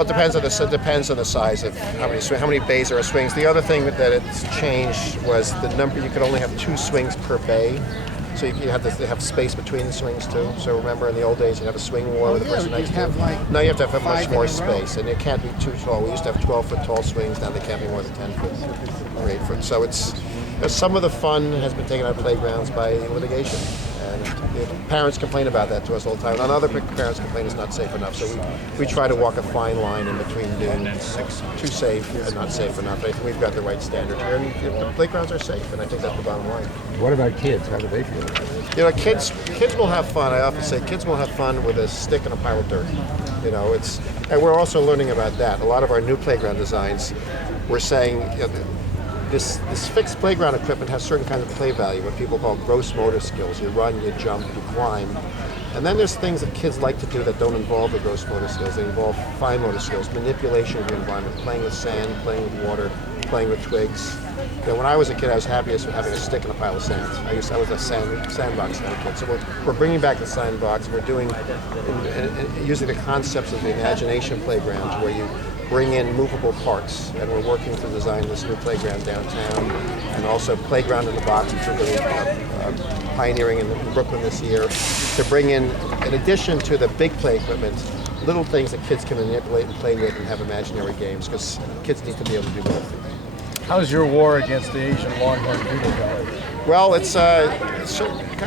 It depends on the size of how many bays there are swings. The other thing that it's changed was the number. You could only have 2 swings per bay, so you have to have space between the swings too. So remember, in the old days, you have a swing war with the person next to you. Now you have to have much more space, and it can't be too tall. We used to have 12-foot tall swings. Now they can't be more than 10-foot or 8-foot. So some of the fun has been taken out of playgrounds by litigation. And parents complain about that to us all the time. And other parents complain it's not safe enough. So we try to walk a fine line in between being too safe and not safe enough. I think we've got the right standard here. And the playgrounds are safe, and I think that's the bottom line. What about kids? How do they feel? Kids will have fun. I often say kids will have fun with a stick and a pile of dirt. And we're also learning about that. A lot of our new playground designs, we're saying, this fixed playground equipment has certain kinds of play value, what people call gross motor skills. You run, you jump, you climb. And then there's things that kids like to do that don't involve the gross motor skills. They involve fine motor skills, manipulation of the environment, playing with sand, playing with water, playing with twigs. When I was a kid, I was happiest with having a stick and a pile of sand. I was a sandbox kind of kid. So we're bringing back the sandbox. We're doing using the concepts of the imagination playgrounds, where you bring in movable parts, and we're working to design this new playground downtown, and also playground in the box, which we're really pioneering in Brooklyn this year, to bring in addition to the big play equipment, little things that kids can manipulate and play with and have imaginary games, because kids need to be able to do both. How's your war against the Asian longhorn beagle going? Well, it's kind of